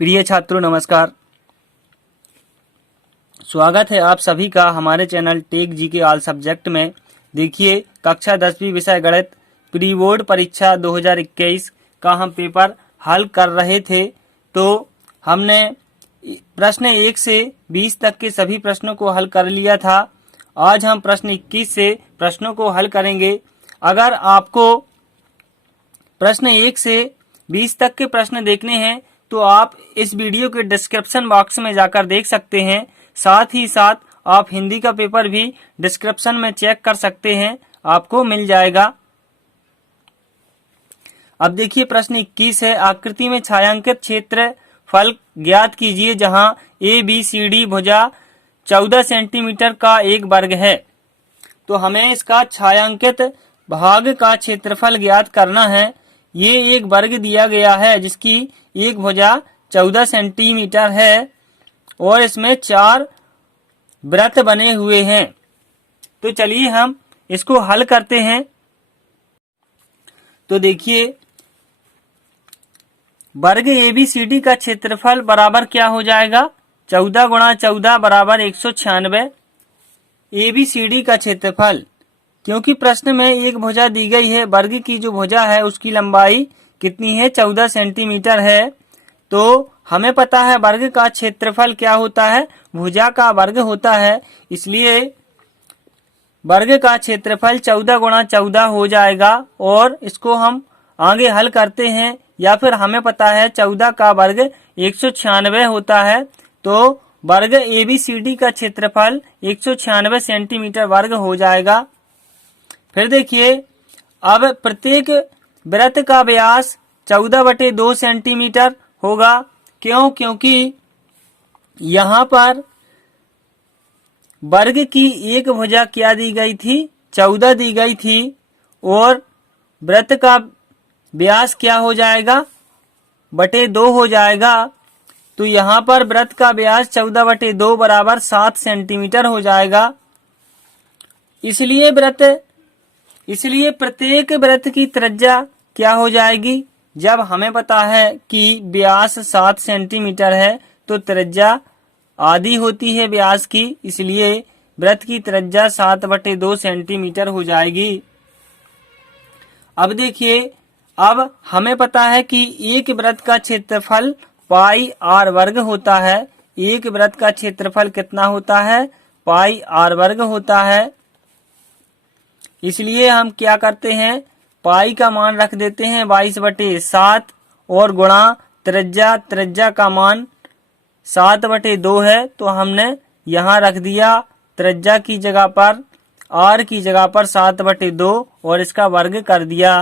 प्रिय छात्रों नमस्कार। स्वागत है आप सभी का हमारे चैनल टेक जी के ऑल सब्जेक्ट में। देखिए कक्षा 10वीं विषय गणित प्री बोर्ड परीक्षा 2021 का हम पेपर हल कर रहे थे। तो हमने प्रश्न 1 से 20 तक के सभी प्रश्नों को हल कर लिया था। आज हम प्रश्न 21 से प्रश्नों को हल करेंगे। अगर आपको प्रश्न 1 से 20 तक के प्रश्न देखने हैं तो आप इस वीडियो के डिस्क्रिप्शन बॉक्स में जाकर देख सकते हैं। साथ ही साथ आप हिंदी का पेपर भी डिस्क्रिप्शन में चेक कर सकते हैं, आपको मिल जाएगा। अब देखिए प्रश्न 21 है, आकृति में छायांकित क्षेत्रफल ज्ञात कीजिए जहां ABCD भुजा 14 सेंटीमीटर का एक वर्ग है। तो हमें इसका छायांकित भाग का क्षेत्रफल ज्ञात करना है। ये एक वर्ग दिया गया है जिसकी एक भुजा 14 सेंटीमीटर है और इसमें 4 वृत्त बने हुए हैं। तो चलिए हम इसको हल करते हैं। तो देखिए वर्ग ABCD का क्षेत्रफल बराबर क्या हो जाएगा, 14 गुणा 14 बराबर 196। ABCD का क्षेत्रफल, क्योंकि प्रश्न में एक भुजा दी गई है, वर्ग की जो भुजा है उसकी लंबाई कितनी है, 14 सेंटीमीटर है। तो हमें पता है वर्ग का क्षेत्रफल क्या होता है, भुजा का वर्ग होता है। इसलिए वर्ग का क्षेत्रफल 14 गुणा 14 हो जाएगा और इसको हम आगे हल करते हैं। या फिर हमें पता है 14 का वर्ग 196 होता है। तो वर्ग ABCD का क्षेत्रफल 196 सेंटीमीटर वर्ग हो जाएगा। फिर देखिए अब प्रत्येक वृत्त का व्यास 14/2 सेंटीमीटर होगा। क्यों? क्योंकि यहाँ पर वर्ग की एक भुजा क्या दी गई थी, 14 दी गई थी और वृत्त का व्यास क्या हो जाएगा, बटे 2 हो जाएगा। तो यहाँ पर वृत्त का व्यास 14/2 बराबर 7 सेंटीमीटर हो जाएगा। इसलिए प्रत्येक वृत्त की त्रिज्या क्या हो जाएगी, जब हमें पता है कि व्यास 7 सेंटीमीटर है तो त्रिज्या आधी होती है व्यास की, इसलिए वृत्त की त्रिज्या 7/2 सेंटीमीटर हो जाएगी। अब देखिए अब हमें पता है कि एक वृत्त का क्षेत्रफल पाई r वर्ग होता है। एक वृत्त का क्षेत्रफल कितना होता है, पाई r वर्ग होता है। इसलिए हम क्या करते हैं, पाई का मान रख देते हैं 22/7 और गुणा त्रिज्या का मान 7/2 है। तो हमने यहाँ रख दिया त्रिज्या की जगह पर, r की जगह पर 7/2 और इसका वर्ग कर दिया।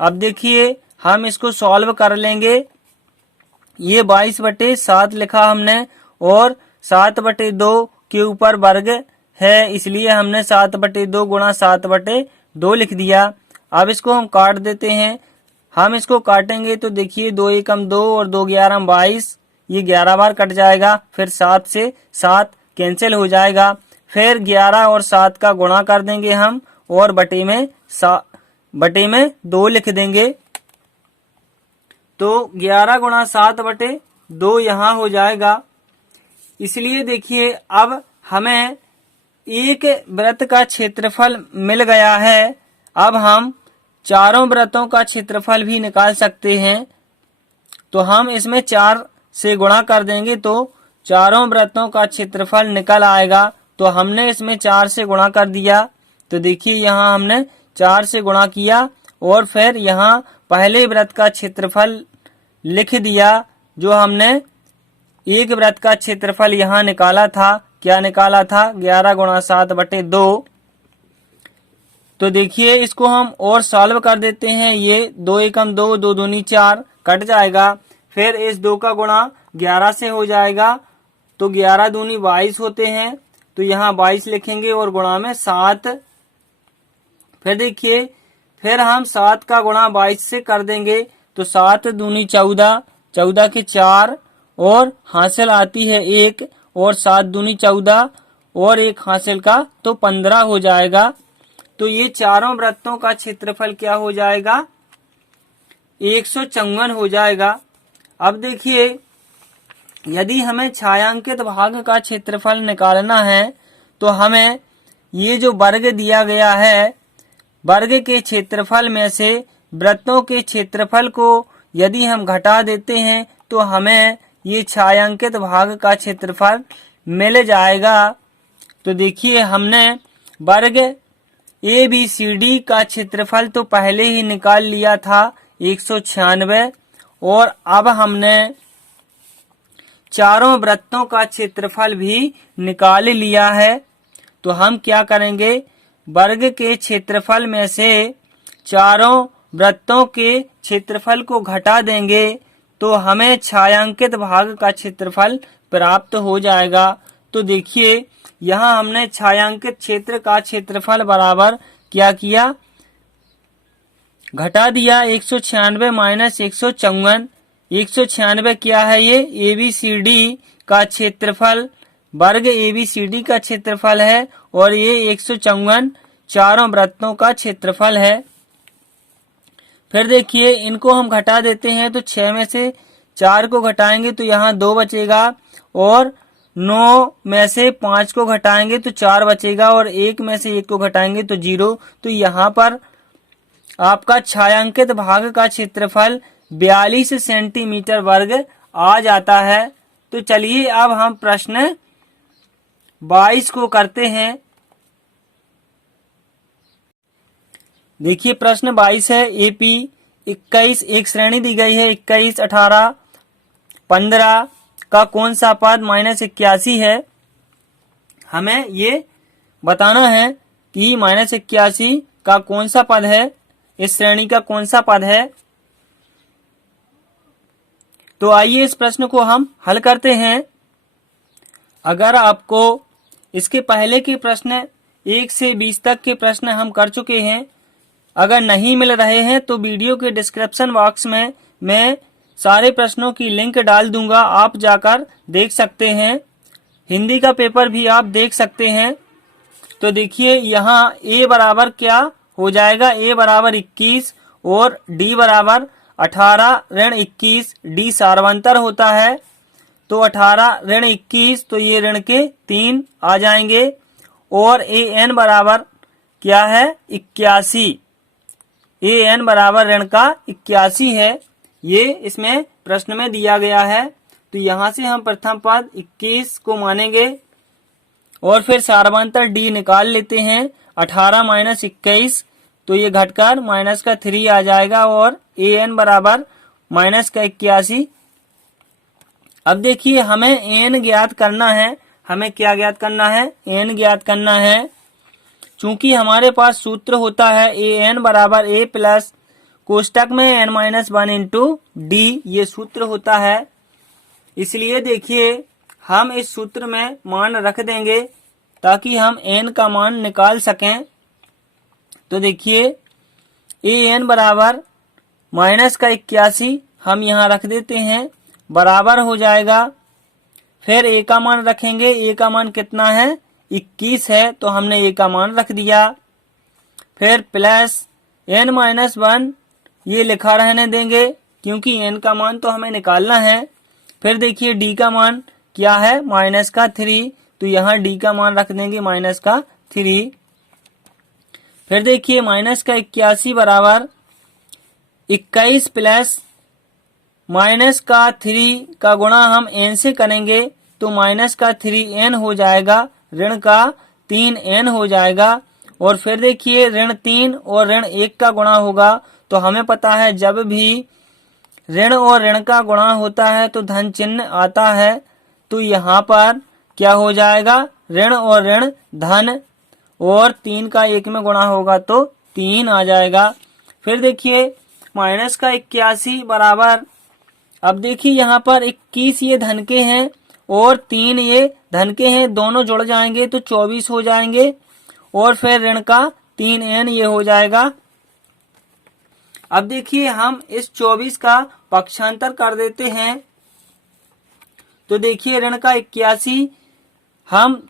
अब देखिए हम इसको सॉल्व कर लेंगे। ये 22/7 लिखा हमने और 7/2 के ऊपर वर्ग है, इसलिए हमने 7/2 गुणा 7/2 लिख दिया। अब इसको हम काट देते हैं। हम इसको काटेंगे तो देखिए 2 एकम 2 और 2 11 22, ये 11 बार कट जाएगा। फिर 7 से 7 कैंसिल हो जाएगा। फिर 11 और 7 का गुणा कर देंगे हम और बटे में 2 लिख देंगे। तो 11 गुणा 7/2 यहाँ हो जाएगा। इसलिए देखिए अब हमें एक वृत्त का क्षेत्रफल मिल गया है। अब हम चारों वृत्तों का क्षेत्रफल भी निकाल सकते हैं। तो हम इसमें 4 से गुणा कर देंगे तो चारों वृत्तों का क्षेत्रफल निकल आएगा। तो हमने इसमें 4 से गुणा कर दिया। तो देखिए यहाँ हमने 4 से गुणा किया और फिर यहाँ पहले वृत्त का क्षेत्रफल लिख दिया जो हमने एक वृत्त का क्षेत्रफल यहाँ निकाला था। क्या निकाला था, 11 गुणा 7/2। तो देखिए इसको हम और सॉल्व कर देते हैं। ये 2 एकम 2 2 दूनी 4 कट जाएगा। फिर इस 2 का गुणा 11 से हो जाएगा तो 11 दूनी 22 होते हैं। तो यहाँ 22 लिखेंगे और गुणा में 7। फिर देखिए फिर हम 7 का गुणा 22 से कर देंगे तो 7 दूनी 14, 14 के 4 और हासिल आती है 1 और 7 दूनी 14 और 1 हासिल का तो 15 हो जाएगा। तो ये चारों वृत्तों का क्षेत्रफल क्या हो जाएगा, 154 हो जाएगा। अब देखिए यदि हमें छायांकित भाग का क्षेत्रफल निकालना है तो हमें ये जो वर्ग दिया गया है, वर्ग के क्षेत्रफल में से वृत्तों के क्षेत्रफल को यदि हम घटा देते हैं तो हमें ये छायांकित भाग का क्षेत्रफल मिल जाएगा। तो देखिए, हमने वर्ग ABCD का क्षेत्रफल तो पहले ही निकाल लिया था 196, और अब हमने चारों वृत्तों का क्षेत्रफल भी निकाल लिया है। तो हम क्या करेंगे, वर्ग के क्षेत्रफल में से चारों वृत्तों के क्षेत्रफल को घटा देंगे तो हमें छायांकित भाग का क्षेत्रफल प्राप्त हो जाएगा। तो देखिए, यहाँ हमने छायांकित क्षेत्र का क्षेत्रफल बराबर क्या किया, घटा दिया 196 माइनस 154। 196 क्या है, ये ABCD का क्षेत्रफल, वर्ग ABCD का क्षेत्रफल है, और ये 154 चारों वृत्तों का क्षेत्रफल है। फिर देखिए, इनको हम घटा देते हैं तो 6 में से 4 को घटाएंगे तो यहाँ 2 बचेगा, और 9 में से 5 को घटाएंगे तो 4 बचेगा, और 1 में से 1 को घटाएंगे तो 0। तो यहाँ पर आपका छायांकित भाग का क्षेत्रफल 42 सेंटीमीटर वर्ग आ जाता है। तो चलिए अब हम प्रश्न 22 को करते हैं। देखिए, प्रश्न 22 है, AP 21 एक श्रेणी दी गई है, 21, 18, 15 का कौन सा पद -81 है। हमें ये बताना है कि -81 का कौन सा पद है, इस श्रेणी का कौन सा पद है। तो आइए इस प्रश्न को हम हल करते हैं। अगर आपको इसके पहले के प्रश्न 1 से 20 तक के प्रश्न हम कर चुके हैं, अगर नहीं मिल रहे हैं तो वीडियो के डिस्क्रिप्शन बॉक्स में मैं सारे प्रश्नों की लिंक डाल दूंगा, आप जाकर देख सकते हैं। हिंदी का पेपर भी आप देख सकते हैं। तो देखिए, यहाँ A बराबर क्या हो जाएगा, A बराबर 21 और D बराबर 18 ऋण 21। D सार्वंतर होता है, तो 18 ऋण 21, तो ये ऋण के 3 आ जाएंगे, और AN बराबर क्या है, 81। AN बराबर ऋण का 81 है, ये इसमें प्रश्न में दिया गया है। तो यहाँ से हम प्रथम पद 21 को मानेंगे और फिर सार्वंतर D निकाल लेते हैं। 18 माइनस 21, तो ये घटकर माइनस का 3 आ जाएगा, और AN बराबर माइनस का 81। अब देखिए, हमें N ज्ञात करना है। हमें क्या ज्ञात करना है, N ज्ञात करना है। चूंकि हमारे पास सूत्र होता है AN बराबर A प्लस कोष्टक में N-1 इंटू D, ये सूत्र होता है। इसलिए देखिए, हम इस सूत्र में मान रख देंगे ताकि हम N का मान निकाल सकें। तो देखिए, AN बराबर माइनस का 81 हम यहाँ रख देते हैं, बराबर हो जाएगा। फिर A का मान रखेंगे। A का मान कितना है, 21 है, तो हमने A का मान रख दिया। फिर प्लस N-1 ये लिखा रहने देंगे क्योंकि N का मान तो हमें निकालना है। फिर देखिए, D का मान क्या है, माइनस का 3, तो यहाँ D का मान रख देंगे माइनस का 3। फिर देखिए, माइनस का 81 बराबर 21 प्लस माइनस का 3 का गुणा हम N से करेंगे तो माइनस का 3N हो जाएगा, ऋण का 3N हो जाएगा। और फिर देखिए, ऋण 3 और ऋण 1 का गुणा होगा, तो हमें पता है जब भी ऋण और ऋण का गुणा होता है तो धन चिन्ह आता है। तो यहाँ पर क्या हो जाएगा, ऋण और ऋण धन, और 3 का 1 में गुणा होगा तो 3 आ जाएगा। फिर देखिए, माइनस का 81 बराबर, अब देखिए यहाँ पर 21 ये धन के हैं और 3 ये धन के हैं, दोनों जुड़ जाएंगे तो 24 हो जाएंगे, और फिर ऋण का 3N ये हो जाएगा। अब देखिए, हम इस 24 का पक्षांतर कर देते हैं। तो देखिए, ऋण का 81 हम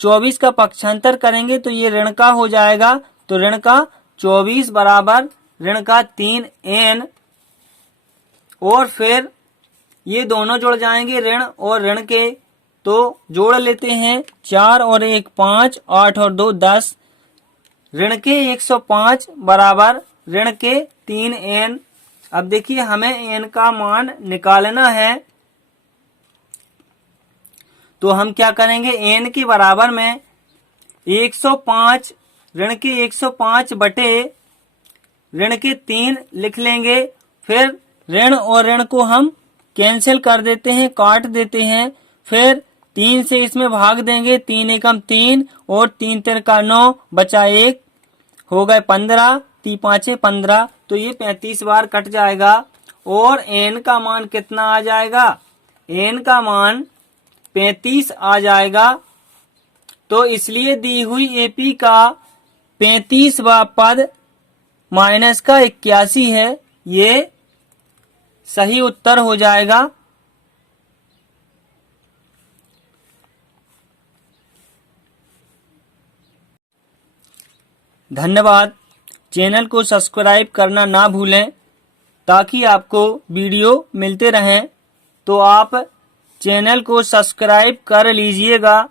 24 का पक्षांतर करेंगे तो ये ऋण का हो जाएगा, तो ऋण का 24 बराबर ऋण का 3N, और फिर ये दोनों जुड़ जाएंगे ऋण और ऋण के, तो जोड़ लेते हैं। 4 और 1 5, 8 और 2 10, ऋण के 105 बराबर ऋण के 3n। अब देखिए हमें n का मान निकालना है, तो हम क्या करेंगे, n के बराबर में 105 ऋण के 105 बटे ऋण के 3 लिख लेंगे। फिर ऋण और ऋण को हम कैंसिल कर देते हैं, काट देते हैं। फिर 3 से इसमें भाग देंगे, 3 एकम 3 और 3 तिरका 9 बचा 1, हो गए 15, 3 5 15, तो ये 35 बार कट जाएगा। और n का मान कितना आ जाएगा, n का मान 35 आ जाएगा। तो इसलिए दी हुई AP का 35वां पद माइनस का 81 है, ये सही उत्तर हो जाएगा। धन्यवाद। चैनल को सब्सक्राइब करना ना भूलें ताकि आपको वीडियो मिलते रहें। तो आप चैनल को सब्सक्राइब कर लीजिएगा।